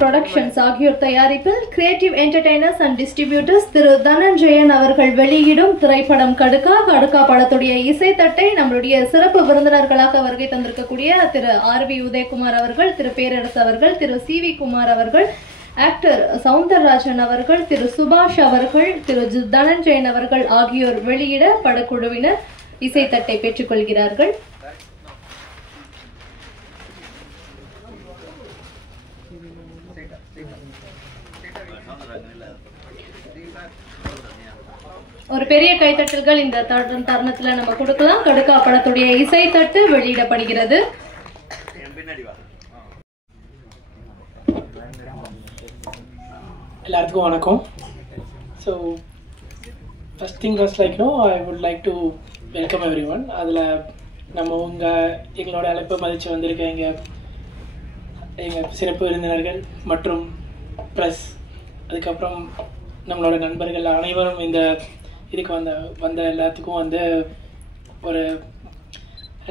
Productions ஆகியோர் தயாரிப்பில் creative entertainers and distributors திரு தனஞ்சயன் அவர்கள் வெளியிடும் திரைப்படம் கடுக்கா படத்துடைய இசைத்தட்டை நம்மளுடைய சிறப்பு விருந்தினர்களாக வருகை தந்திருக்கக்கூடிய திரு ஆர்.வி. உதயகுமார் அவர்கள், திரு பேரரசு அவர்கள், திரு சி.வி. குமார் அவர்கள், ஆக்டர் சவுந்தரராஜன் அவர்கள், திரு சுபாஷ் அவர்கள், திரு தனஞ்சயன் அவர்கள் ஆகியோர் வெளியிட படக்குழுவினர் இசைத்தட்டை பெற்றுக்கொள்கிறார்கள். ஒரு பெரிய கைத்தட்டல்கள் இந்த தருணத்துல நம்ம கொடுக்கலாம். கடுக்கா படத்துடைய இசைத்தட்டு வெளியிடப்படுகிறது. எல்லாருக்கும் வணக்கம். So first thing first I would like to welcome every one. அதில் நம்ம எங்களோட அழைப்பை மதித்து வந்திருக்க எங்கள் சிறப்பு விருந்தினர்கள் மற்றும் ப்ரெஸ், அதுக்கப்புறம் நம்மளோட நண்பர்கள் அனைவரும் இந்த இதுக்கு வந்த எல்லாத்துக்கும் ஒரு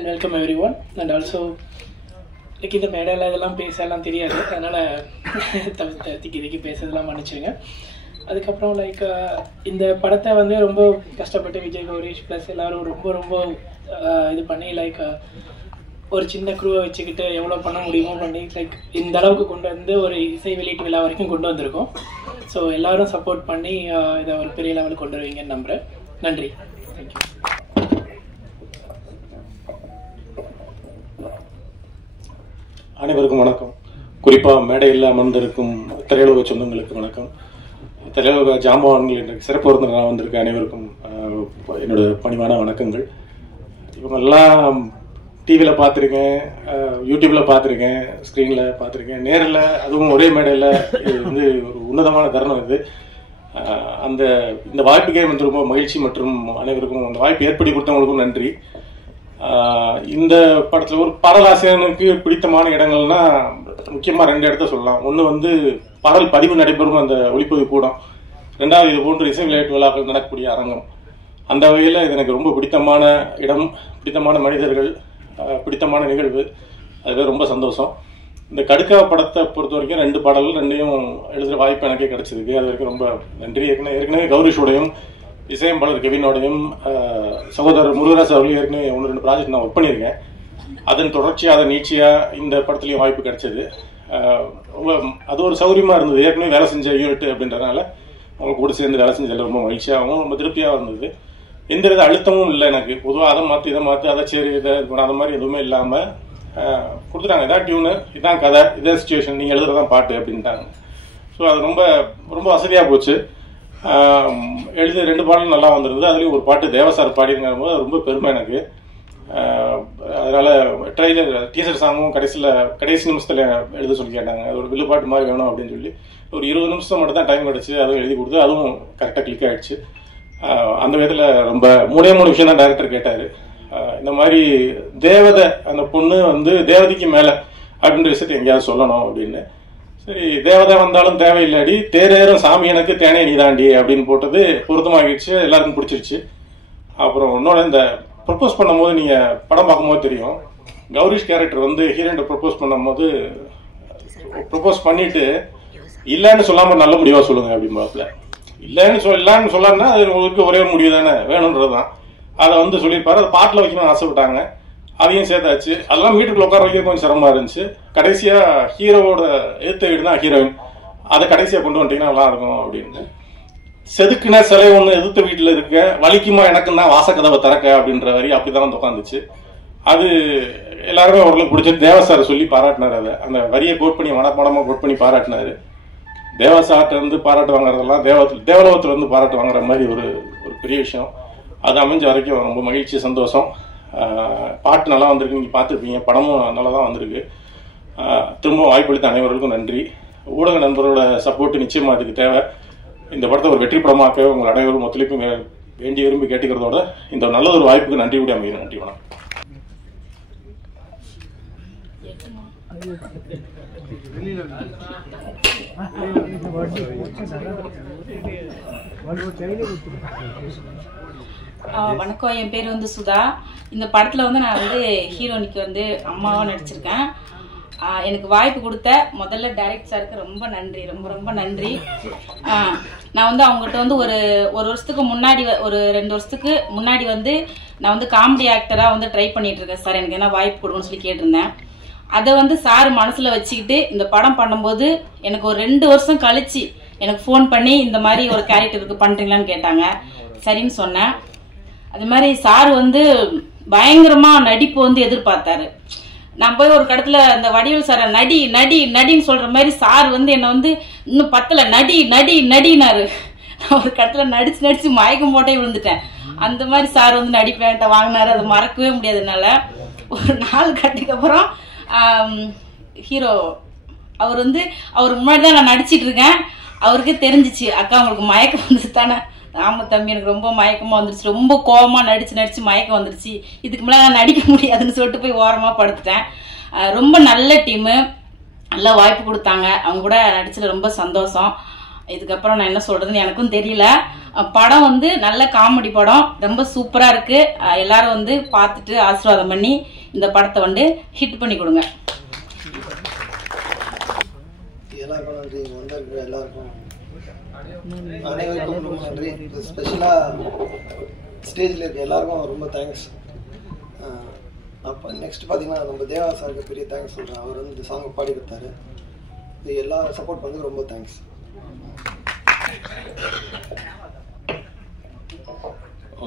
welcome every one. And also இந்த மேடையில் இதெல்லாம் பேசலாம் தெரியாது, அதனால் திக்கி பேசுறதெல்லாம் மன்னிச்சுங்க. அதுக்கப்புறம் இந்த படத்தை ரொம்ப கஷ்டப்பட்டு விஜய் கௌரீஷ் ப்ளஸ் எல்லோரும் ரொம்ப இது பண்ணி ஒரு சின்ன குரூவை வச்சுக்கிட்டு எவ்வளோ பண்ண முடியுமோ பண்ணி இந்த அளவுக்கு கொண்டு வந்து ஒரு இசை வெளியீட்டு விழா வரைக்கும் கொண்டு வந்திருக்கோம். ஸோ எல்லோரும் சப்போர்ட் பண்ணி இதை ஒரு பெரிய லெவலுக்கு கொண்டு வருவீங்கன்னு நம்புகிறேன். நன்றி, தேங்க்யூ. அனைவருக்கும் வணக்கம். குறிப்பாக மேடையில் அமர்ந்திருக்கும் திரையுலக சொந்தங்களுக்கு வணக்கம். திரையுலக ஜாம்பவான்கள் என்ற சிறப்பு விருந்தினராக வந்திருக்க அனைவருக்கும் என்னோட பணிவான வணக்கங்கள். இவங்கெல்லாம் டிவியில் பார்த்துருக்கேன், யூடியூப்பில் பார்த்துருக்கேன், ஸ்க்ரீனில் பார்த்துருக்கேன், நேரில் அதுவும் ஒரே மேடையில். இது ஒரு உன்னதமான தருணம். இது இந்த வாய்ப்புக்கே ரொம்ப மகிழ்ச்சி மற்றும் அனைவருக்கும் அந்த வாய்ப்பு ஏற்படுத்தி கொடுத்தவங்களுக்கும் நன்றி. இந்த படத்தில் ஒரு பாடலாசிரியனுக்கு பிடித்தமான இடங்கள்னா முக்கியமாக 2 இடத்த சொல்லலாம். ஒன்று பாடல் பதிவு நடைபெறும் அந்த ஒளிப்பதிவு கூடம், 2வது இது போன்ற இசை விளையாட்டு விழாக்கள் நடக்கக்கூடிய அரங்கம். அந்த வகையில் இது எனக்கு ரொம்ப பிடித்தமான இடம், பிடித்தமான மனிதர்கள், பிடித்தமான நிகழ்வு. அதுவே ரொம்ப சந்தோஷம். இந்த கடுக்கா படத்தை பொறுத்த வரைக்கும் 2 பாடல்கள் 2யும் எழுதுகிற வாய்ப்பு எனக்கே கிடைச்சிருக்கு. அது வரைக்கும் ரொம்ப நன்றி. ஏற்கனவே கௌரிஷோடையும் இசையம்பாளர் கெவினோடையும் சகோதரர் முருகராஜ் அவர்களையும் ஏற்கனவே 1-2 ப்ராஜெக்ட் நான் ஒர்க் பண்ணியிருக்கேன். அதன் தொடர்ச்சியாக அதை நீட்சியாக இந்த படத்துலையும் வாய்ப்பு கிடைச்சது. அது ஒரு சௌரியமாக இருந்தது. ஏற்கனவே வேலை செஞ்ச யூனிட் அப்படின்றதுனால அவங்க கூட சேர்ந்து வேலை செஞ்சதில் ரொம்ப மகிழ்ச்சியாகவும் ரொம்ப திருப்தியாக இருந்தது. எந்த வித அழுத்தமும் இல்லை எனக்கு. பொதுவாக அதை மாற்றி இதை மாற்றி அதை சரி இதை அது மாதிரி எதுவுமே இல்லாமல் கொடுத்துட்டாங்க. இதான் டியூனு, இதான் கதை, இதான் சுச்சுவேஷன், நீங்கள் எழுதுறதான் பாட்டு அப்படின்ட்டாங்க. ஸோ அது ரொம்ப ரொம்ப வசதியாக போச்சு. எழுதி 2 பாடலும் நல்லா வந்திருந்தது. அதுலேயும் ஒரு பாட்டு தேவசார் பாடிங்கிற போது அது ரொம்ப பெருமை எனக்கு. அதனால் டீசர் சாங்கும் கடைசி நிமிஷத்தில் எழுத சொல்லி கேட்டாங்க. அது ஒரு வில்லுப்பாட்டு மாதிரி வேணும் அப்படின்னு சொல்லி ஒரு 20 நிமிஷம் மட்டும் தான் டைம் கிடச்சி அதுவும் எழுதி கொடுத்து அதுவும் கரெக்டாக கிளிக் ஆகிடுச்சு. அந்த விதத்தில் ரொம்ப 3 விஷயம் தான் டைரக்டர் கேட்டார். இந்த மாதிரி தேவதை அந்த பொண்ணு தேவதைக்கு மேலே அப்படின்ற விஷயத்தை எங்கேயாவது சொல்லணும் அப்படின்னு. சரி, தேவதை வந்தாலும் தேவையில்லாடி தேரேறும் சாமி எனக்கு தேனே நீதாண்டி அப்படின்னு போட்டது பொருத்தமாகிடுச்சு, எல்லாருக்கும் பிடிச்சிருச்சு. அப்புறம் இன்னொன்று, இந்த ப்ரப்போஸ் பண்ணும்போது நீங்கள் படம் பார்க்கும்போது தெரியும், கௌரிஷ் கேரக்டர் ஹீரோயின்ட்ட ப்ரப்போஸ் பண்ணும்போது ப்ரப்போஸ் பண்ணிட்டு இல்லைன்னு சொல்லாமல் நல்ல முடிவாக சொல்லுங்க அப்படிம்பாப்புல. இல்லைன்னு சொல்லாருன்னா அது உங்களுக்கு ஒரே ஒரு முடிவு தானே வேணுன்றது தான். அதை சொல்லியிருப்பாரு. அதை பாட்டில் வைக்கணும்னு ஆசைப்பட்டாங்க, அதையும் சேர்த்தாச்சு. அதெல்லாம் வீட்டுக்குள்ள உட்கார வைக்க கொஞ்சம் சிரமமாக இருந்துச்சு. கடைசியாக ஹீரோவோட எழுத்த வீடு தான் ஹீரோயின், அதை கடைசியாக கொண்டு வந்துட்டீங்கன்னா நல்லா இருக்கும் அப்படின்னு. செதுக்குன சிலை ஒன்று எதிர்த்த வீட்டில் இருக்க, வலிக்குமா எனக்குன்னா வாசக்கதவை திறக்க அப்படின்ற வரி அப்படிதான் உட்காந்துச்சு. அது எல்லாருமே ஓரளவுக்கு பிடிச்சிட்டு தேவசாரை சொல்லி பாராட்டினார். அதை அந்த வரியை கோட் பண்ணி மனப்பாடமாக கோட் பண்ணி பாராட்டினாரு. தேவசார்ட்ட பாராட்டு வாங்குறதெல்லாம் தேவலோகத்துல பாராட்டு வாங்குற மாதிரி ஒரு பெரிய விஷயம். அது அமைஞ்ச வரைக்கும் ரொம்ப மகிழ்ச்சி, சந்தோஷம். பாட்டு நல்லா வந்திருக்கு, நீங்கள் பார்த்துருப்பீங்க. படமும் நல்லா தான் வந்திருக்கு. திரும்ப வாய்ப்பளித்த அனைவர்களுக்கும் நன்றி. ஊடக நண்பரோட சப்போர்ட் நிச்சயமாக அதுக்கு தேவை. இந்த படத்தை ஒரு வெற்றி படமாக்க உங்கள் அனைவரும் ஒத்துழைப்பு வேண்டி விரும்பி கேட்டுக்கிறதோட இந்த நல்ல ஒரு வாய்ப்புக்கு நன்றி கூட அமைகிறேன். நன்றி, வணக்கம். வணக்கம், என் பேர் சுதா. இந்த படத்தில் நான் ஹீரோனிக்கு அம்மாவாக நடிச்சிருக்கேன். எனக்கு வாய்ப்பு கொடுத்த முதல்ல டைரக்ட் சாருக்கு ரொம்ப நன்றி, ரொம்ப ரொம்ப நன்றி. நான் வந்து அவங்ககிட்ட வந்து ஒரு வருஷத்துக்கு முன்னாடி, ஒரு 2 வருஷத்துக்கு முன்னாடி வந்து நான் வந்து காமெடி ஆக்டராக வந்து ட்ரை பண்ணிட்டு இருக்கேன் சார், எனக்கு என்ன வாய்ப்பு கொடுக்கணும்னு சொல்லி கேட்டிருந்தேன். அதை வந்து சார் மனசில் வச்சுக்கிட்டு இந்த படம் பண்ணும்போது எனக்கு ஒரு 2 வருஷம் கழிச்சு எனக்கு ஃபோன் பண்ணி இந்த மாதிரி ஒரு கேரக்டருக்கு பண்ணுறீங்களான்னு கேட்டாங்க. சரின்னு சொன்னேன். அது மாதிரி சார் வந்து பயங்கரமாக நடிப்பு வந்து எதிர்பார்த்தாரு. நான் போய் ஒரு கடத்துல அந்த வடிவேல் சாரை நடி நடி நடின்னு சொல்ற மாதிரி சார் வந்து என்னை வந்து இன்னும் 10ல நடி நடி நடினாரு. நான் ஒரு கடத்துல நடிச்சு நடிச்சு மயக்கம் போட்டே விழுந்துட்டேன். அந்த மாதிரி சார் வந்து நடிப்பேன்ட்ட வாங்கினாரு. அது மறக்கவே முடியாதுனால ஒரு 4 கட்டுக்கு அப்புறம் ஹீரோ அவர் வந்து அவர் முன்னாடி தான் நான் நடிச்சிட்டு இருக்கேன். அவருக்கே தெரிஞ்சிச்சு, அக்கா உங்களுக்கு மயக்கம் வந்துச்சு தானே. ஆமா தம்பி, எனக்கு ரொம்ப மயக்கமா வந்துருச்சு, ரொம்ப கோபமா நடிச்சு மயக்கம் வந்துருச்சு, இதுக்கு மேலே நான் நடிக்க முடியாதுன்னு சொல்லிட்டு போய் ஓரமா படுத்துட்டேன். ரொம்ப நல்ல டீமு, நல்லா வாய்ப்பு கொடுத்தாங்க. அவங்க கூட நடிச்சதுல ரொம்ப சந்தோஷம். இதுக்கப்புறம் நான் என்ன சொல்றதுன்னு எனக்கும் தெரியல. படம் வந்து நல்ல காமெடி படம், ரொம்ப சூப்பரா இருக்கு. எல்லாரும் வந்து பார்த்துட்டு ஆசீர்வாதம் பண்ணி இந்த படத்தை வந்து ஹிட் பண்ணி கொடுங்க. எல்லாருக்கும் நன்றி, வந்திருக்கிற எல்லாருக்கும் அனைவருக்கும் ரொம்ப நன்றி. ஸ்பெஷலாக ஸ்டேஜில் இருக்க எல்லாருக்கும் ரொம்ப தேங்க்ஸ். அப்போ நெக்ஸ்ட் பார்த்தீங்கன்னா நம்ம தேவா சாருக்கு பெரிய தேங்க்ஸ் சொல்கிறேன். அவர் வந்து இந்த சாங்கை பாடி கொடுத்தாரு. இது எல்லா சப்போர்ட் வந்து ரொம்ப தேங்க்ஸ்.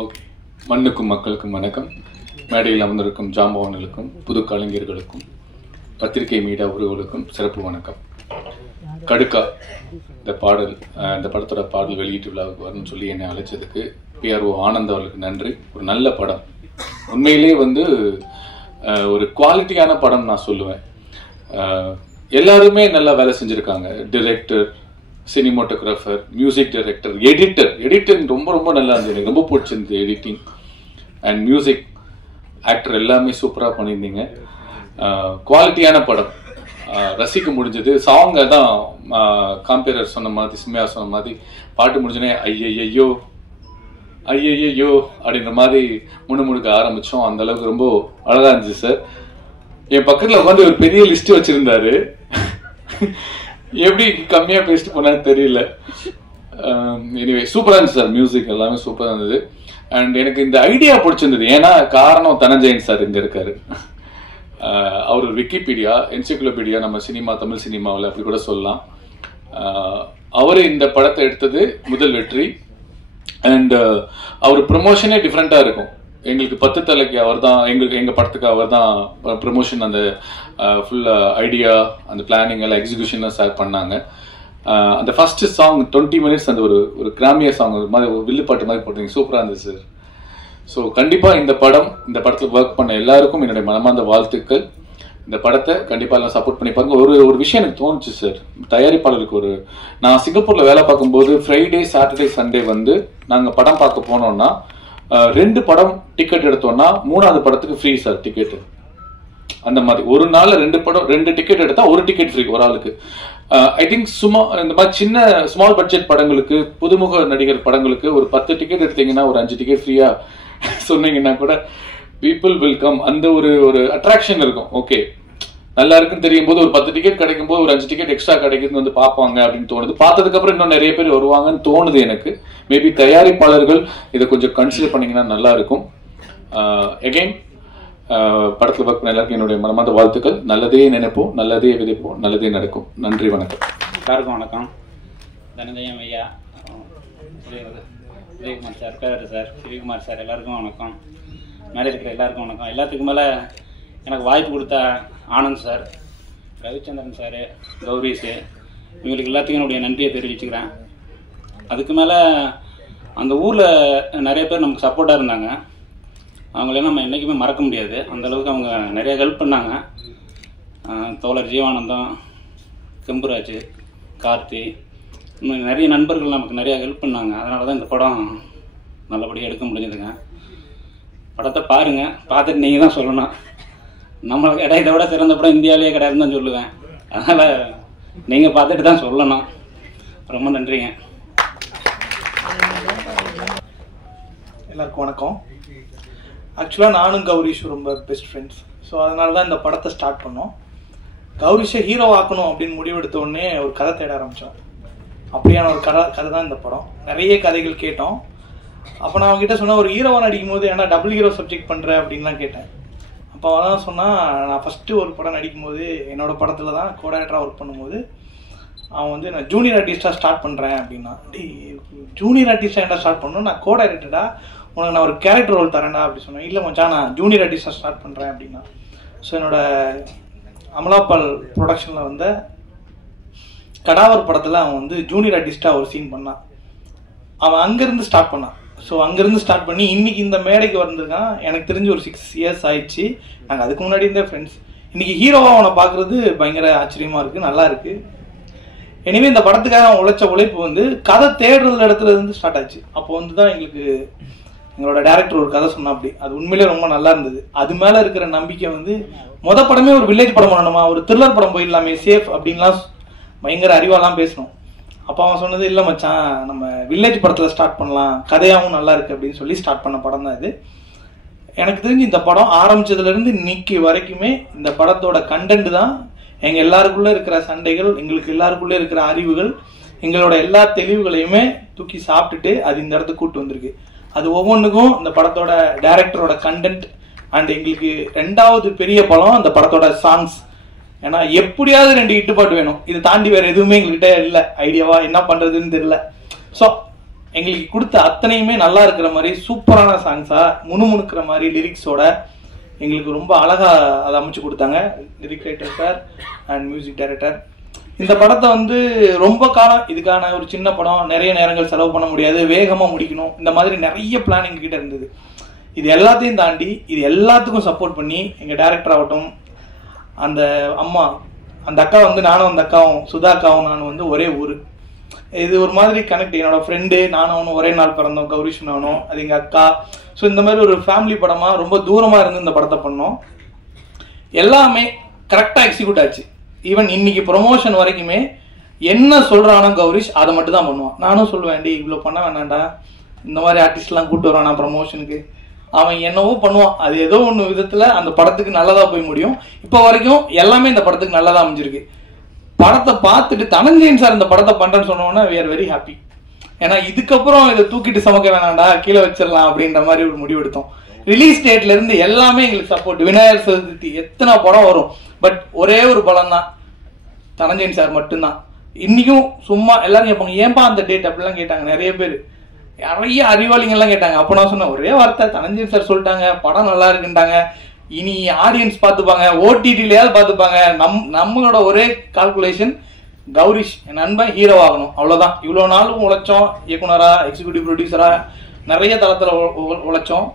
ஓகே, மண்ணுக்கும் மக்களுக்கும் வணக்கம். மேடையில் அமர்ந்திருக்கும் ஜாம்பவான்களுக்கும் புது கலைஞர்களுக்கும் பத்திரிகை மீடியா உறவுகளுக்கும் சிறப்பு வணக்கம். கடுக்கா இந்த பாடல், இந்த படத்தோட பாடல் வெளியீட்டு விழாவுக்கு வரணும்னு சொல்லி என்னை அழைச்சதுக்கு PRO ஆனந்த் அவர்களுக்கு நன்றி. ஒரு நல்ல படம், உண்மையிலே வந்து ஒரு குவாலிட்டியான படம் நான் சொல்லுவேன். எல்லாருமே நல்லா வேலை செஞ்சுருக்காங்க. Director, cinematographer, music director, editor ரொம்ப ரொம்ப நல்லா இருந்தது. எனக்கு ரொம்ப பிடிச்சிருந்தது எடிட்டிங் அண்ட் மியூசிக். ஆக்டர் எல்லாமே சூப்பராக பண்ணியிருந்தீங்க. குவாலிட்டியான படம், ரசிக்க முடிஞ்சது. சாங்கை தான் காம்பேரர் சொன்ன மாதிரி, சிம்மையா சொன்ன மாதிரி, பாட்டு முடிஞ்சோடனே ஐயையோ ஐயையோ அப்படின்ற மாதிரி முணுமுணுக்க ஆரம்பித்தோம். அந்த அளவுக்கு ரொம்ப அழகாக இருந்துச்சு சார். என் பக்கத்தில் உட்காந்து ஒரு பெரிய லிஸ்ட் வச்சுருந்தாரு. எப்படி கம்மியாக பேசிட்டு போனான்னு தெரியல. எனிவே சூப்பராக இருந்துச்சு சார். மியூசிக் எல்லாமே சூப்பராக இருந்தது. அண்ட் எனக்கு இந்த ஐடியா பிடிச்சிருந்தது. ஏன்னா காரணம் தனஞ்சயன் சார் இங்கே இருக்காரு. அவர் விக்கிபீடியா, என்சைக்ளோபீடியா நம்ம சினிமா, தமிழ் சினிமாவில் அப்படி கூட சொல்லலாம். அவர் இந்த படத்தை எடுத்தது முதல் வெற்றி. அண்ட் அவர் ப்ரொமோஷனே டிஃப்ரெண்ட்டாக இருக்கும். எங்களுக்கு 10 தலைக்கு அவர் தான், எங்கள் படத்துக்கு அவர் தான் ப்ரொமோஷன், அந்த ஃபுல் ஐடியா, அந்த பிளானிங் எல்லாம் எக்ஸிக்யூஷன்லாம் ஸ்டார்ட் பண்ணாங்க. அந்த ஃபர்ஸ்ட் சாங் 20 மினிட்ஸ் அந்த ஒரு கிராமிய சாங் மாதிரி, ஒரு வில்லுப்பாட்டு மாதிரி போட்டீங்க, சூப்பராக இருந்துச்சு சார். ஸோ கண்டிப்பாக இந்த படத்தில் ஒர்க் பண்ண எல்லாருக்கும் என்னுடைய மனமார்ந்த வாழ்த்துக்கள். இந்த படத்தை கண்டிப்பாக எல்லாம் சப்போர்ட் பண்ணி பாருங்க. ஒரு விஷயம் எனக்கு தோணுச்சு சார், தயாரிப்பாளருக்கு நான் சிங்கப்பூரில் வேலை பார்க்கும்போது ஃப்ரைடே, சாட்டர்டே, சண்டே வந்து நாங்கள் படம் பார்க்க போனோம்னா 2 படம் டிக்கெட் எடுத்தோம்னா 3ஆவது படத்துக்கு ஃப்ரீ சார் டிக்கெட்டு. அந்த மாதிரி ஒரு நாள் 2 டிக்கெட் எடுத்தா 1 டிக்கெட் ஃப்ரீ ஒரு ஆளுக்கு. ஐ திங்க் சும்மா இந்த மாதிரி சின்ன ஸ்மால் பட்ஜெட் படங்களுக்கு, புதுமுக நடிகர் படங்களுக்கு ஒரு 10 டிக்கெட் எடுத்தீங்கன்னா ஒரு 5 டிக்கெட் ஃப்ரீயா சொன்னீங்கன்னா கூட பீப்புள் வில் கம். அந்த ஒரு அட்ராக்ஷன் இருக்கும். ஓகே, நல்லா இருக்குன்னு தெரியும் போது ஒரு 10 டிக்கெட் கிடைக்கும் போது ஒரு 5 டிக்கெட் எக்ஸ்ட்ரா கிடைக்குதுன்னு வந்து பார்ப்பாங்க அப்படின்னு தோணுது. பார்த்ததுக்கு அப்புறம் இன்னும் நிறைய பேர் வருவாங்கன்னு தோணுது எனக்கு. மேபி தயாரிப்பாளர்கள் இதை கொஞ்சம் கன்சிடர் பண்ணீங்கன்னா நல்லா இருக்கும். எகைன் படத்தில் ஒர்க் பண்ண எல்லாருக்கும் என்னுடைய மனமார்ந்த வாழ்த்துக்கள். நல்லதே நினைப்போம், நல்லதே விதைப்போம், நல்லதே நடக்கும். நன்றி, வணக்கம். எல்லாருக்கும் வணக்கம். தனஞ்சயன் ஐயா, உதயகுமார் சார், பேர் சார், சிவகுமார் சார், எல்லாருக்கும் வணக்கம். மேலே இருக்கிற எல்லாருக்கும் வணக்கம். எல்லாத்துக்கும் மேலே எனக்கு வாய்ப்பு கொடுத்த ஆனந்த் சார், ரவிச்சந்திரன் சார், கௌரிஸு, இவங்களுக்கு எல்லாத்துக்கும் என்னுடைய நன்றியை தெரிவிச்சுக்கிறேன். அதுக்கு மேலே அந்த ஊரில் நிறைய பேர் நமக்கு சப்போர்ட்டாக இருந்தாங்க. அவங்களெல்லாம் நம்ம என்றைக்குமே மறக்க முடியாது. அந்தளவுக்கு அவங்க நிறைய ஹெல்ப் பண்ணாங்க. தோழர் ஜீவானந்தம், கெம்புராஜ், கார்த்தி, இன்னும் நிறைய நண்பர்கள் நமக்கு நிறையா ஹெல்ப் பண்ணாங்க. அதனால தான் இந்த படம் நல்லபடியாக எடுக்க முடிஞ்சதுங்க. படத்தை பாருங்கள், பார்த்துட்டு நீங்கள் தான் சொல்லணும். நம்மளுக்கு இதை விட சிறந்த படம் இந்தியாவிலேயே கிடையாதுன்னு தான் சொல்லுவேன். அதனால் நீங்கள் பார்த்துட்டு தான் சொல்லணும். ரொம்ப நன்றிங்க. எல்லாருக்கும் வணக்கம். ஆக்சுவலாக நானும் கௌரிஷ் ரொம்ப பெஸ்ட் ஃப்ரெண்ட்ஸ். ஸோ அதனால தான் இந்த படத்தை ஸ்டார்ட் பண்ணோம். கௌரிஷை ஹீரோ ஆக்கணும் அப்படின்னு முடிவெடுத்த உடனே ஒரு கதை தேட ஆரம்பித்தோம். அப்படியான ஒரு கதை தான் இந்த படம். நிறைய கதைகள் கேட்டோம். அப்போ நான் அவங்ககிட்ட சொன்னேன், ஒரு ஹீரோவாக நடிக்கும் போது ஏன்னா டபுள் ஹீரோ சப்ஜெக்ட் பண்ணுறேன் அப்படின்லாம் கேட்டேன். அப்போ அவன் சொன்னால், நான் ஃபஸ்ட்டு ஒரு படம் நடிக்கும்போது என்னோடய படத்தில் தான் கோஆர்டினேட்டராக ஒர்க் பண்ணும்போது அவன் வந்து நான் ஜூனியர் ஆர்டிஸ்டாக ஸ்டார்ட் பண்ணுறேன் அப்படின்னா, ஜூனியர் ஆர்டிஸ்டாக என்ன ஸ்டார்ட் பண்ணணும், நான் கோஆர்டினேட்டடா உனக்கு நான் ஒரு கேரக்டர் ரோல் தரேன்டா அப்படி சொன்னேன். இல்லை மச்சான் நான் ஜூனியர் ஆர்டிஸ்டாக ஸ்டார்ட் பண்ணுறேன் அப்படின்னா. ஸோ என்னோடய அமலாபால் ப்ரொடக்ஷனில் வந்த கடாவர் படத்தில் அவன் வந்து ஜூனியர் ஆர்டிஸ்டாக ஒரு சீன் பண்ணான். அவன் அங்கேருந்து ஸ்டார்ட் பண்ணான். ஸோ அங்கேருந்து ஸ்டார்ட் பண்ணி இன்றைக்கி இந்த மேடைக்கு வந்திருக்கான். எனக்கு தெரிஞ்சு ஒரு 6 years ஆயிடுச்சு. நாங்கள் அதுக்கு முன்னாடி இருந்தே ஃப்ரெண்ட்ஸ். இன்றைக்கி ஹீரோவாக அவனை பார்க்குறது பயங்கர ஆச்சரியமாக இருக்குது, நல்லா இருக்குது. எனவே இந்த படத்துக்காக அவன் உழைச்ச உழைப்பு வந்து கதை தேடுறதுல இடத்துல இருந்து ஸ்டார்ட் ஆச்சு. அப்போ வந்து தான் எங்களுக்கு எங்களோட டேரக்டர் ஒரு கதை சொன்னா, அப்படி அது உண்மையிலே ரொம்ப நல்லா இருந்தது. அது மேலே இருக்கிற நம்பிக்கை வந்து படமே ஒரு வில்லேஜ் படம் பண்ணணுமா, ஒரு த்ரில்லர் படம் போயிடலாமே சேஃப் அப்படின்லாம் பயங்கர அறிவாலாம் பேசணும். அப்போ அவன் சொன்னது, இல்லை மச்சான் நம்ம வில்லேஜ் படத்தில் ஸ்டார்ட் பண்ணலாம், கதையாகவும் நல்லா இருக்குது அப்படின்னு சொல்லி ஸ்டார்ட் பண்ண படம் தான் இது. எனக்கு தெரிஞ்சு இந்த படம் ஆரம்பிச்சதுலேருந்து இன்னைக்கு வரைக்குமே இந்த படத்தோட கண்டென்ட் தான் எங்கள் எல்லாருக்குள்ளே இருக்கிற சண்டைகள், எங்களுக்கு எல்லாருக்குள்ளே இருக்கிற அறிவுகள், எங்களோட எல்லா தெளிவுகளையுமே தூக்கி சாப்பிட்டுட்டு அது இந்த இடத்துக்கு கூப்பிட்டு வந்திருக்கு. அது ஒவ்வொன்றுக்கும் இந்த படத்தோட டைரக்டரோட கண்டென்ட் அண்ட் எங்களுக்கு 2வது பெரிய பலம் அந்த படத்தோட சாங்ஸ். ஏன்னா எப்படியாவது 2 இட்டுப்பாட்டு வேணும், இதை தாண்டி வேற எதுவுமே எங்கள்கிட்ட இல்லை. ஐடியாவா என்ன பண்றதுன்னு தெரியல. ஸோ எங்களுக்கு கொடுத்த அத்தனையுமே நல்லா இருக்கிற மாதிரி சூப்பரான சாங்ஸா முணுமுணுக்கிற மாதிரி லிரிக்ஸோட எங்களுக்கு ரொம்ப அழகா அதை அமைச்சு கொடுத்தாங்க lyric writer sir and music director. இந்த படத்தை வந்து ரொம்ப காலம் இதுக்கான ஒரு சின்ன படம், நிறைய நேரங்கள் செலவு பண்ண முடியாது, வேகமா முடிக்கணும், இந்த மாதிரி நிறைய பிளான் எங்ககிட்ட இருந்தது. இது எல்லாத்தையும் தாண்டி இது எல்லாத்துக்கும் சப்போர்ட் பண்ணி எங்க டைரக்டர் ஆகட்டும், அந்த அம்மா அந்த அக்கா வந்து நானும் அந்த அக்காவும் சுதா அக்காவும் நானும் வந்து ஒரே ஊர். இது ஒரு மாதிரி கனெக்ட். என்னோட ஃப்ரெண்டு நானும் அவனும் ஒரே நாள் பிறந்தோம், கௌரிஷ் நானும், அது எங்க அக்கா. ஸோ இந்த மாதிரி ஒரு ஃபேமிலி படமா ரொம்ப தூரமா இருந்து இந்த படத்தை பண்ணோம். எல்லாமே கரெக்டா எக்ஸிக்யூட் ஆச்சு. ஈவன் இன்னைக்கு ப்ரொமோஷன் வரைக்குமே என்ன சொல்றானோ கௌரிஷ் அதை மட்டும் தான் பண்ணுவான். நானும் சொல்லுவேன், டி இவ்வளோ பண்ண வேணாண்டா, இந்த மாதிரி ஆர்டிஸ்ட்லாம் கூப்பிட்டு வரானா ப்ரமோஷனுக்கு, அவன் என்னவோ பண்ணுவான். அது ஏதோ ஒன்று விதத்துல அந்த படத்துக்கு நல்லதா போய் முடியும். இப்போ வரைக்கும் எல்லாமே இந்த படத்துக்கு நல்லதா அமைஞ்சிருக்கு. படத்தை பார்த்துட்டு தனஞ்சயன் சார் இந்த படத்தை பண்றேன்னு சொன்னோன்னா we are very happy. ஏன்னா இதுக்கப்புறம் இதை தூக்கிட்டு சமக்க வேணாண்டா, கீழே வச்சிடலாம் அப்படின்ற மாதிரி ஒரு முடிவு எடுத்தோம். ரிலீஸ் டேட்ல இருந்து எல்லாமே எங்களுக்கு சப்போர்ட். விநாயகர் சதுர்த்தி எத்தனை படம் வரும், பட் ஒரே ஒரு படம் தான் தனஞ்சயன் சார் மட்டும்தான். இன்னைக்கும் சும்மா எல்லாரும் கேட்பாங்க, ஏன்பா அந்த டேட் அப்படிலாம் கேட்டாங்க நிறைய பேர், நிறைய அறிவாளிங்கெல்லாம் கேட்டாங்க. அப்போ நான் சொன்னேன் ஒரே வார்த்தை, தனஞ்சயன் சார் சொல்லிட்டாங்க, படம் நல்லா இருக்குன்ட்டாங்க, இனி ஆடியன்ஸ் பார்த்துப்பாங்க, ஓடிடிலையாவது பார்த்துப்பாங்க. நம்மளோட ஒரே கால்குலேஷன் கௌரிஷ் என் நண்பன் ஹீரோ ஆகணும், அவ்வளோதான். இவ்வளோ நாளும் உழைச்சோம், இயக்குனரா எக்ஸிக்யூட்டிவ் ப்ரொடியூசரா நிறைய தளத்தில் உழைச்சோம்.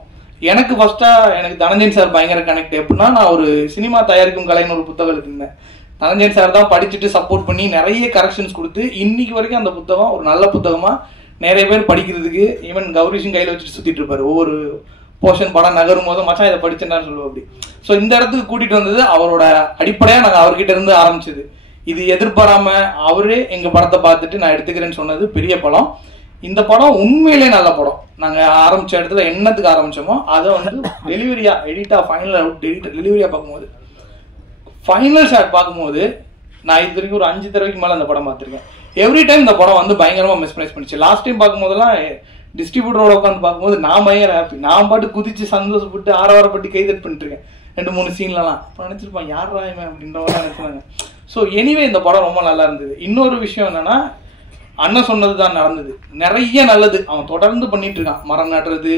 எனக்கு ஃபர்ஸ்டா எனக்கு தனஞ்சயன் சார் பயங்கர கனெக்ட். எப்படின்னா, நான் ஒரு சினிமா தயாரிக்கும் கலைன்னு ஒரு புத்தகம் எழுதிருந்தேன். தனஞ்சயன் சார் தான் படிச்சுட்டு சப்போர்ட் பண்ணி நிறைய கரெக்ஷன்ஸ் கொடுத்து இன்னைக்கு வரைக்கும் அந்த புத்தகம் ஒரு நல்ல புத்தகமா நிறைய பேர் படிக்கிறதுக்கு, ஈவன் கௌரிஷும் கையில் வச்சுட்டு சுத்திட்டு இருப்பாரு. ஒவ்வொரு போர்ஷன் படம் நகரும் போதும் மச்சான் இதை படிச்சேன்னு சொல்லுவோம். அப்படி ஸோ இந்த இடத்துக்கு கூட்டிட்டு வந்தது அவரோட அடிப்படையா நாங்கள் அவர்கிட்ட இருந்து ஆரம்பிச்சது. இது எதிர்பாராம அவரே எங்க படத்தை பார்த்துட்டு நான் எடுத்துக்கிறேன்னு சொன்னது பெரிய படம். இந்த படம் உண்மையிலே நல்ல படம். நாங்க ஆரம்பிச்ச இடத்துல என்னத்துக்கு ஆரம்பிச்சோமோ அதை வந்து டெலிவரியா எடிட்டா ஃபைனல் அவுட் டெலிவரியா பார்க்கும்போது, ஃபைனல் ஷாட் பார்க்கும்போது நான் இது வரைக்கும் ஒரு 5 தடவைக்கு மேல அந்த படம் பார்த்துருக்கேன். எவ்ரி டைம் இந்த படம் வந்து பயங்கரமா மிஸ்பிரைஸ் பண்ணிச்சு. லாஸ்ட் டைம் பார்க்கும்போதெல்லாம் டிஸ்ட்ரிபியூட்டரோட உட்காந்து பார்க்கும்போது நான் பயங்கர ஹாப்பி. நான் பாட்டு குதிச்சு சந்தோஷப்பட்டு ஆரவாரப்பட்டு கைதட் பண்ணிட்டு இருக்கேன் 2-3 சீன்லாம். இப்போ நினைச்சிருப்பான் யார் ராயமே அப்படின்ற மாதிரி நினைச்சாங்க. ஸோ எனிவே இந்த படம் ரொம்ப நல்லா இருந்தது. இன்னொரு விஷயம் என்னன்னா, அண்ணன் சொன்னது தான் நடந்தது. நிறைய நல்லது அவன் தொடர்ந்து பண்ணிட்டு இருக்கான். மரம் நடுறது,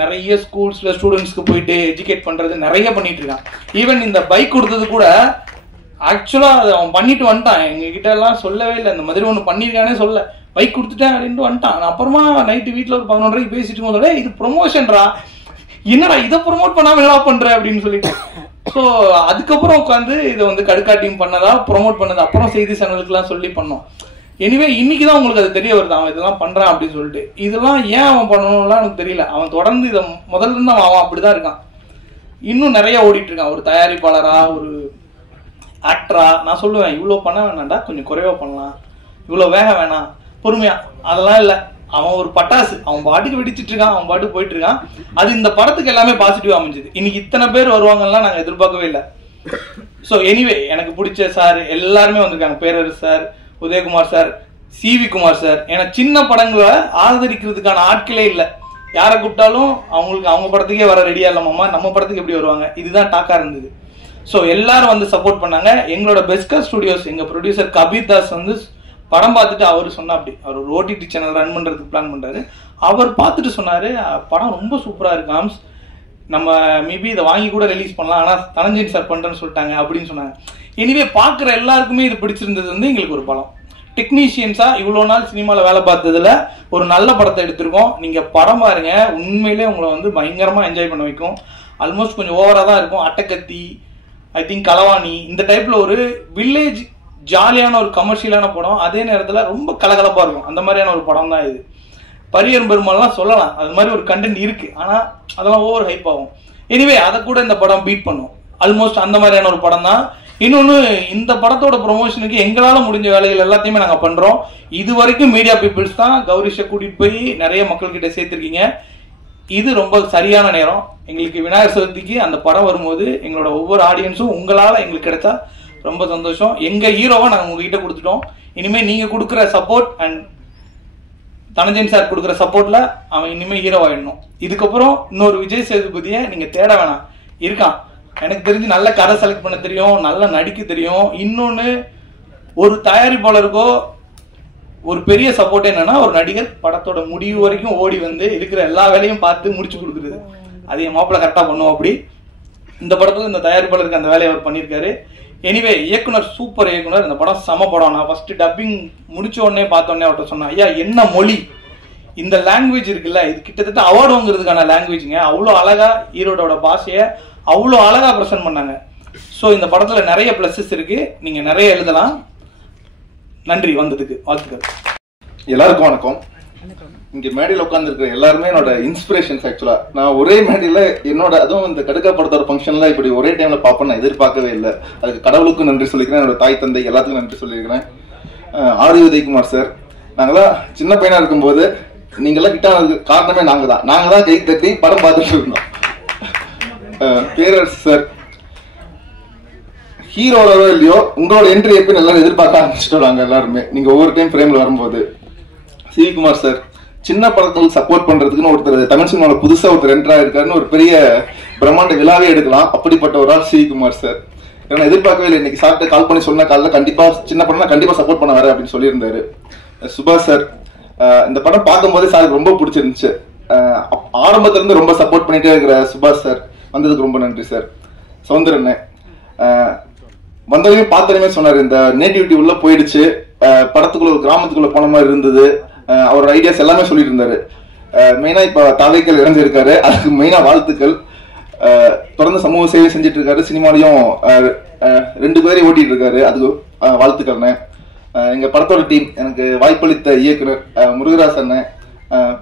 நிறைய ஸ்கூல்ஸ்ல ஸ்டூடெண்ட்ஸ்க்கு போயிட்டு எஜுகேட் பண்றது நிறைய பண்ணிட்டு இருக்கான். ஈவன் இந்த பைக் கொடுத்தது கூட ஆக்சுவலா அது அவன் பண்ணிட்டு வந்துட்டான். எங்ககிட்ட எல்லாம் சொல்லவே இல்லை, இந்த மாதிரி ஒன்று பண்ணியிருக்கானே சொல்ல, பைக் கொடுத்துட்டேன் அப்படின்ட்டு வந்துட்டான். நான் அப்புறமா நைட்டு வீட்டில் ஒரு 11:30 பேசிட்டு போதே, இது ப்ரொமோஷன்ரா, என்னடா இதை ப்ரொமோட் பண்ணாம என்ன பண்ற அப்படின்னு சொல்லிட்டு. ஸோ அதுக்கப்புறம் உட்காந்து இதை வந்து கடுக்காட்டியும் பண்ணதா ப்ரொமோட் பண்ணது அப்புறம் செய்தி சேனலுக்குலாம் சொல்லி பண்ணோம். எனிவே இன்னைக்கு தான் உங்களுக்கு அது தெரிய வருது அவன் இதெல்லாம் பண்றான் அப்படின்னு சொல்லிட்டு. இதெல்லாம் ஏன் அவன் பண்ணணும்லாம் எனக்கு தெரியல. அவன் தொடர்ந்து இதை முதல்ல இருந்து அவன் அப்படிதான் இருக்கான். இன்னும் நிறைய ஓடிட்டு இருக்கான். ஒரு தயாரிப்பாளரா, ஒரு ஆக்டரா. நான் சொல்லுவேன், இவ்வளோ பண்ண வேணாண்டா, கொஞ்சம் குறைவா பண்ணலாம், இவ்வளோ வேகம் வேணாம், பொறுமையா. அதெல்லாம் இல்லை. அவன் ஒரு பட்டாசு, அவன் பாட்டுக்கு வெடிச்சிட்டு இருக்கான், அவன் பாட்டுக்கு போயிட்டு இருக்கான். அது இந்த படத்துக்கு எல்லாமே பாசிட்டிவா அமைஞ்சது. இன்னைக்கு இத்தனை பேர் வருவாங்கலாம் நாங்கள் எதிர்பார்க்கவே இல்லை. ஸோ எனிவே எனக்கு பிடிச்ச சார் எல்லாருமே வந்திருக்காங்க. Perarasu sir, Udhayakumar sir, CV Kumar sir. ஏன்னா சின்ன படங்களை ஆதரிக்கிறதுக்கான ஆட்களே இல்லை. யாரை கூப்பிட்டாலும் அவங்களுக்கு அவங்க படத்துக்கே வர ரெடியா இல்லாமம்மா நம்ம படத்துக்கு எப்படி வருவாங்க, இதுதான் டாக்கா இருந்தது. ஸோ எல்லாரும் வந்து சப்போர்ட் பண்ணாங்க. எங்களோட பெஸ்கர் ஸ்டுடியோஸ் எங்க ப்ரொடியூசர் கபீர் தாஸ் வந்து படம் பார்த்துட்டு அவர் சொன்னா, அப்படி அவர் ஒரு ஓடிடி சேனல் ரன் பண்றதுக்கு பிளான் பண்றாரு. அவர் பார்த்துட்டு சொன்னாரு, படம் ரொம்ப சூப்பரா இருக்கு ஆம்ஸ், நம்ம மேபி இதை வாங்கி கூட ரிலீஸ் பண்ணலாம், ஆனா தனஞ்சயன் சார் பண்றேன்னு சொல்லிட்டாங்க அப்படின்னு சொன்னாங்க. எனிவே பார்க்குற எல்லாருக்குமே இது பிடிச்சிருந்தது வந்து எங்களுக்கு ஒரு பலம். டெக்னீஷியன்ஸா இவ்வளோ நாள் சினிமாவில் வேலை பார்த்ததுல ஒரு நல்ல படத்தை எடுத்திருக்கோம். நீங்க படம் பாருங்க, உண்மையிலே உங்களை வந்து பயங்கரமா என்ஜாய் பண்ண வைக்கும். ஆல்மோஸ்ட் கொஞ்சம் ஓவரா தான் இருக்கும். அட்டக்கத்தி, ஐ திங்க் கலவாணி, இந்த டைப்ல ஒரு வில்லேஜ் ஜாலியான ஒரு கமர்ஷியலான படம், அதே நேரத்தில் ரொம்ப கலகலப்பா இருக்கும். அந்த மாதிரியான ஒரு படம் தான் இது. பரியரும் பெருமாள்லாம் சொல்லலாம், அது மாதிரி ஒரு கண்டென்ட் இருக்கு, ஆனா அதெல்லாம் ஓவர் ஹைப் ஆகும். எனிவே அதை கூட இந்த படம் பீட் பண்ணும். ஆல்மோஸ்ட் அந்த மாதிரியான ஒரு படம் தான். இன்னொன்று, இந்த படத்தோட ப்ரொமோஷனுக்கு எங்களால் முடிஞ்ச வேலைகள் எல்லாத்தையுமே நாங்கள் பண்றோம். இது வரைக்கும் மீடியா பீப்புள்ஸ் தான் கௌரிஷை கூட்டிட்டு போய் நிறைய மக்கள்கிட்ட சேர்த்திருக்கீங்க. இது ரொம்ப சரியான நேரம். எங்களுக்கு விநாயகர் சதுர்த்திக்கு அந்த படம் வரும்போது எங்களோட ஒவ்வொரு ஆடியன்ஸும் உங்களால் எங்களுக்கு கிடைச்சா ரொம்ப சந்தோஷம். எங்க ஹீரோவை நாங்கள் உங்ககிட்ட கொடுத்துட்டோம். இனிமேல் நீங்க கொடுக்குற சப்போர்ட் அண்ட் தனஞ்சயன் சார் கொடுக்குற சப்போர்ட்ல அவன் இனிமேல் ஹீரோ ஆயிடணும். இதுக்கப்புறம் இன்னொரு விஜய் சேதுபதியை நீங்க தேட வேணாம், இருக்கான். எனக்கு தெரிஞ்சு நல்ல கதை செலக்ட் பண்ண தெரியும், நல்லா நடிக்க தெரியும். இன்னொன்னு, ஒரு தயாரிப்பாளருக்கோ ஒரு பெரிய சப்போர்ட் என்னன்னா, ஒரு நடிகர் படத்தோட முடிவு வரைக்கும் ஓடி வந்து இருக்கிற எல்லா வேலையும் பார்த்து முடிச்சு கொடுக்குறது. அது என் மாப்பிள்ள கரெக்டா பண்ணுவோம். அப்படி இந்த படத்துல இந்த தயாரிப்பாளருக்கு அந்த வேலையை அவர் பண்ணியிருக்காரு. எனிவே, இயக்குனர் சூப்பர் இயக்குனர். இந்த படம் சம படம். நான் ஃபர்ஸ்ட் டப்பிங் முடிச்ச உடனே பார்த்தோன்னே அவர்கிட்ட சொன்னேன், ஐயா என்ன மொழி, இந்த லாங்குவேஜ் இருக்குல்ல, இது கிட்டத்தட்ட அவார்டு வாங்குறதுக்கான லாங்குவேஜுங்க. அவ்வளோ அழகா ஈரோடோட பாஷையை அவ்வளோ அழகா ப்ரெசென்ட் பண்ணாங்க. ஸோ இந்த படத்துல நிறைய பிளஸஸ் இருக்கு, நீங்க நிறைய எழுதலாம். நன்றி வந்ததுக்கு, வாழ்த்துக்கள். எல்லாருக்கும் வணக்கம். இங்க மேடையில் உட்காந்துருக்கிற எல்லாருமே என்னோட இன்ஸ்பிரேஷன்ஸ். ஆக்சுவலா நான் ஒரே மேடையில என்னோட, அதுவும் இந்த கடுக்கா படத்தோட ஃபங்க்ஷன்ல இப்படி ஒரே டைம்ல பார்ப்பேன் நான் எதிர்பார்க்கவே இல்லை. அதுக்கு கடவுளுக்கும் நன்றி சொல்லிக்கிறேன், என்னோட தாய் தந்தை எல்லாத்துக்கும் நன்றி சொல்லியிருக்கிறேன். ஆர் உதயகுமார் சார், நாங்களாம் சின்ன பையனா இருக்கும்போது நீங்களாம் கிட்ட ஆனதுக்கு காரணமே நாங்க தான் கை தட்டி படம் பார்த்துட்டு இருந்தோம். பேரரசு சார், ஹீரோவோ இல்லையோ உங்களோட என்ட்ரி எப்படின்னு எல்லாரும் எதிர்பார்க்க ஆரம்பிச்சிட்டோம் நாங்க எல்லாருமே, நீங்க ஒவ்வொரு டைம் ஃப்ரேம்ல வரும்போது. சிவிகுமார் சார், சின்ன படங்களுக்கு சப்போர்ட் பண்றதுக்குன்னு ஒருத்தர் தமிழ் சினிமாவில புதுசா ஒருத்தர் என்ட்ரா இருக்காருன்னு ஒரு பெரிய பிரம்மாண்ட விழாவே எடுக்கலாம். அப்படிப்பட்ட ஒரு ஆள் சிவிகுமார் சார். ஏன்னா எதிர்பார்க்கவே இல்லை. இன்னைக்கு சார்ட்ட கால் பண்ணி சொன்ன காலில் கண்டிப்பா சின்ன படம்னா கண்டிப்பா சப்போர்ட் பண்ண வர அப்படின்னு சொல்லியிருந்தாரு. சுபாஷ் சார், இந்த படம் பார்க்கும்போதே சாருக்கு ரொம்ப பிடிச்சிருந்துச்சு. ஆரம்பத்துல இருந்து ரொம்ப சப்போர்ட் பண்ணிட்டே இருக்கிற சுபாஷ் சார், வந்ததுக்கு ரொம்ப நன்றி சார். சௌந்தரண்ணே வந்தவங்க பார்த்ததுமே சொன்னாரு, இந்த நேட்டிவிட்டி உள்ள போயிடுச்சு, படத்துக்குள்ள ஒரு கிராமத்துக்குள்ள போன மாதிரி இருந்தது. அவரோட ஐடியாஸ் எல்லாமே சொல்லிட்டு இருந்தாரு. மெயினா இப்ப தாவைக்கல் இறஞ்சிருக்காரு, அதுக்கு மெயினா வாழ்த்துக்கள். தொடர்ந்து சமூக சேவை செஞ்சுட்டு இருக்காரு. சினிமாலையும் 2 பேரையும் ஓட்டிட்டு இருக்காரு, அதுக்கு வாழ்த்துக்கள்ண்ணே. எங்க படத்தோட டீம், எனக்கு வாய்ப்பளித்த இயக்குனர் முருகராஜ் அண்ணன்,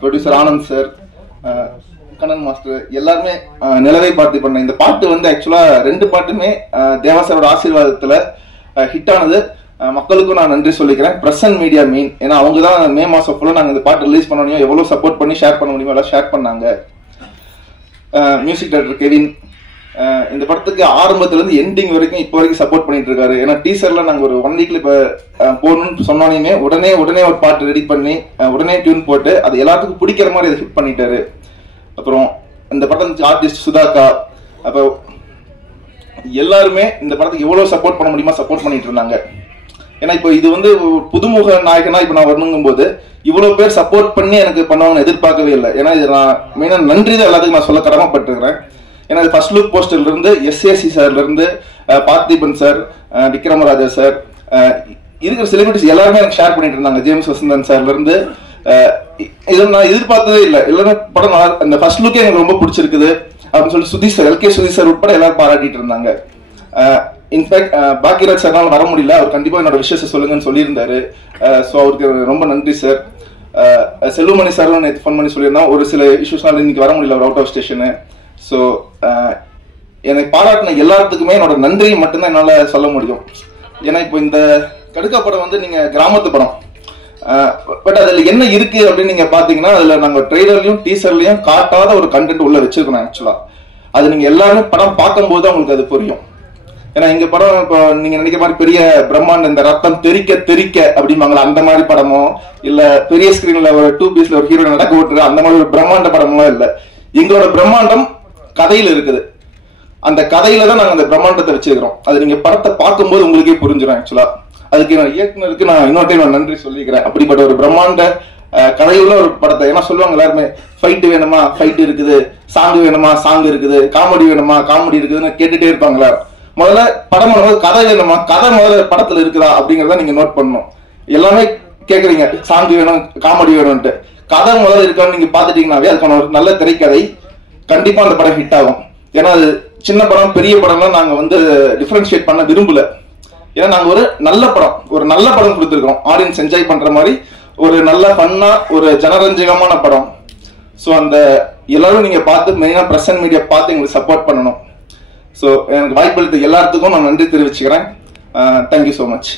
producer Anand sir, Kannan master, எல்லாருமே நிலவை பார்த்து பண்ண இந்த பாட்டு வந்து ஆக்சுவலா 2 பாட்டுமே தேவாசரோட ஆசீர்வாதத்துல ஹிட் ஆனது. மக்களுக்கும் நான் நன்றி சொல்லிக்கிறேன். பிரசன்ட் மீடியா மெயின், ஏன்னா அவங்க தான் மே மாசம் ஃபுல்லா நாங்க இந்த பாட்டு ரிலீஸ் பண்ண முடியும், எவ்வளவு சப்போர்ட் பண்ணி ஷேர் பண்ண முடியுமோ எல்லாம் ஷேர் பண்ணாங்க. மியூசிக் டைரக்டர் கெவின் இந்த படத்துக்கு ஆரம்பத்துல இருந்து எண்டிங் வரைக்கும் இப்போ வரைக்கும் சப்போர்ட் பண்ணிட்டு இருக்காரு. ஏன்னா டீசர்ல நாங்க ஒரு 1 வீக்ல இப்ப போகணும்னு சொன்னோன்னே உடனே ஒரு பாட்டு ரெடி பண்ணி உடனே டியூன் போட்டு அது எல்லாத்துக்கும் பிடிக்கிற மாதிரி அதை ஹிட் பண்ணிட்டாரு. அப்புறம் இந்த படத்துக்கு ஆர்டிஸ்ட் சுதாக்கா, அப்போ எல்லாருமே இந்த படத்துக்கு எவ்வளவு சப்போர்ட் பண்ண முடியுமா சப்போர்ட் பண்ணிட்டு இருந்தாங்க. ஏன்னா இப்போ இது வந்து புதுமுக நாயகனா இப்ப நான் வரணுங்கும் போது இவ்வளவு பேர் சப்போர்ட் பண்ணி எனக்கு பண்ணுவாங்கன்னு எதிர்பார்க்கவே இல்லை. ஏன்னா இது நான் மெயினா நன்றி தான் எல்லாத்துக்கும் நான் சொல்ல கடமைப்பட்டிருக்கிறேன். ஏன்னா இது ஃபர்ஸ்ட் லுக் போஸ்டர்ல இருந்து எஸ்ஏசி சார்ல இருந்து பார்த்திபன் சார், விக்ரமராஜா சார், இருக்கிற செலிபிரிட்டிஸ் எல்லாருமே எனக்கு ஷேர் பண்ணிட்டு இருந்தாங்க. ஜேம்ஸ் வசந்தன் சார்ல இருந்து இதை நான் எதிர்பார்த்ததே இல்லை. எல்லாமே படம் அந்த ஃபர்ஸ்ட் லுக்கே எனக்கு ரொம்ப பிடிச்சிருக்குது அப்படின்னு சொல்லி Sudheesh sir, LK Sudheesh sir உட்பட எல்லாரும் பாராட்டிட்டு இருந்தாங்க. இன்ஃபேக்ட் பாக்கியராஜ் சார்னால வர முடியல, அவர் கண்டிப்பா என்னோட விஷயத்தை சொல்லுங்கன்னு சொல்லியிருந்தாரு. ஸோ அவருக்கு ரொம்ப நன்றி சார். செல்வமணி சாரும் நேற்று ஃபோன் பண்ணி சொல்லியிருந்தோம், ஒரு சில இஷ்யூஸ்னால இன்னைக்கு வர முடியல, அவர் அவுட் ஆஃப் ஸ்டேஷனு. ஸோ எனக்கு பாராட்டின எல்லாத்துக்குமே என்னோட நன்றியை மட்டும்தான் என்னால சொல்ல முடியும். ஏன்னா இப்போ இந்த கடுக்கா படம் வந்து நீங்க கிராமத்து படம், பட் அதுல என்ன இருக்கு அப்படின்னு நீங்க பாத்தீங்கன்னா அதுல நாங்க ட்ரெய்லர்லயும் டீசர்லயும் காட்டாத ஒரு கண்டென்ட் உள்ள வச்சிருக்கோம். ஆக்சுவலா அது நீங்க எல்லாருமே படம் பார்க்கும்போது உங்களுக்கு அது புரியும். ஏன்னா எங்க படம் இப்போ நீங்க நினைக்கிற மாதிரி பெரிய பிரம்மாண்டம், இந்த ரத்தம் தெறிக்க தெறிக்க அப்படிம்பாங்களா அந்த மாதிரி படமோ, இல்ல பெரிய ஸ்கிரீன்ல ஒரு 2 பீஸ்ல ஒரு ஹீரோ நடக்க விட்டுரு அந்த மாதிரி ஒரு பிரம்மாண்ட படமோ இல்ல. எங்களோட பிரம்மாண்டம் கதையில இருக்குது. அந்த கதையில தான் நாங்க அந்த பிரம்மாண்டத்தை வச்சிருக்கிறோம். அது நீங்க படத்தை பார்க்கும்போது உங்களுக்கே புரிஞ்சிடும். ஆக்சுவலா அதுக்கு என்னோட இயக்குனருக்கு நான் இன்னொரு டைம் நன்றி சொல்லிக்கிறேன். அப்படிப்பட்ட ஒரு பிரம்மாண்ட கதையுள்ள ஒரு படத்தை, ஏன்னா சொல்லுவாங்க எல்லாருமே ஃபைட் வேணுமா ஃபைட் இருக்குது, சாங் வேணுமா சாங் இருக்குது, காமெடி வேணுமா காமெடி இருக்குதுன்னு கேட்டுட்டே இருப்பாங்களா. முதல்ல படம் பண்ணும்போது கதை வேணுமா, கதை முதல்ல படத்துல இருக்குதா அப்படிங்கறத நீங்க நோட் பண்ணணும். எல்லாமே கேக்குறீங்க சாங் வேணும் காமெடி வேணும்ட்டு, கதை முதல்ல இருக்கான்னு நீங்க பாத்துட்டீங்கன்னாவே அதுக்கான ஒரு நல்ல திரைக்கதை கண்டிப்பா அந்த படம் ஹிட் ஆகும். ஏன்னா அது சின்ன படம் பெரிய படம்லாம் நாங்க வந்து டிஃபரன்ஷியேட் பண்ண விரும்பல. ஏன்னா நாங்க ஒரு நல்ல படம் கொடுத்துருக்கோம், ஆடியன்ஸ் என்ஜாய் பண்ற மாதிரி ஒரு நல்ல ஃபன்னா ஒரு ஜனரஞ்சகமான படம். ஸோ அந்த எல்லாரும் நீங்க பார்த்து மெயினா பிரஸ் அண்ட் மீடியா பார்த்து எங்களுக்கு சப்போர்ட் பண்ணணும். ஸோ எனக்கு வாய்ப்பு அளித்த எல்லாத்துக்கும் நான் நன்றி தெரிவிச்சுக்கிறேன். Thank you so much.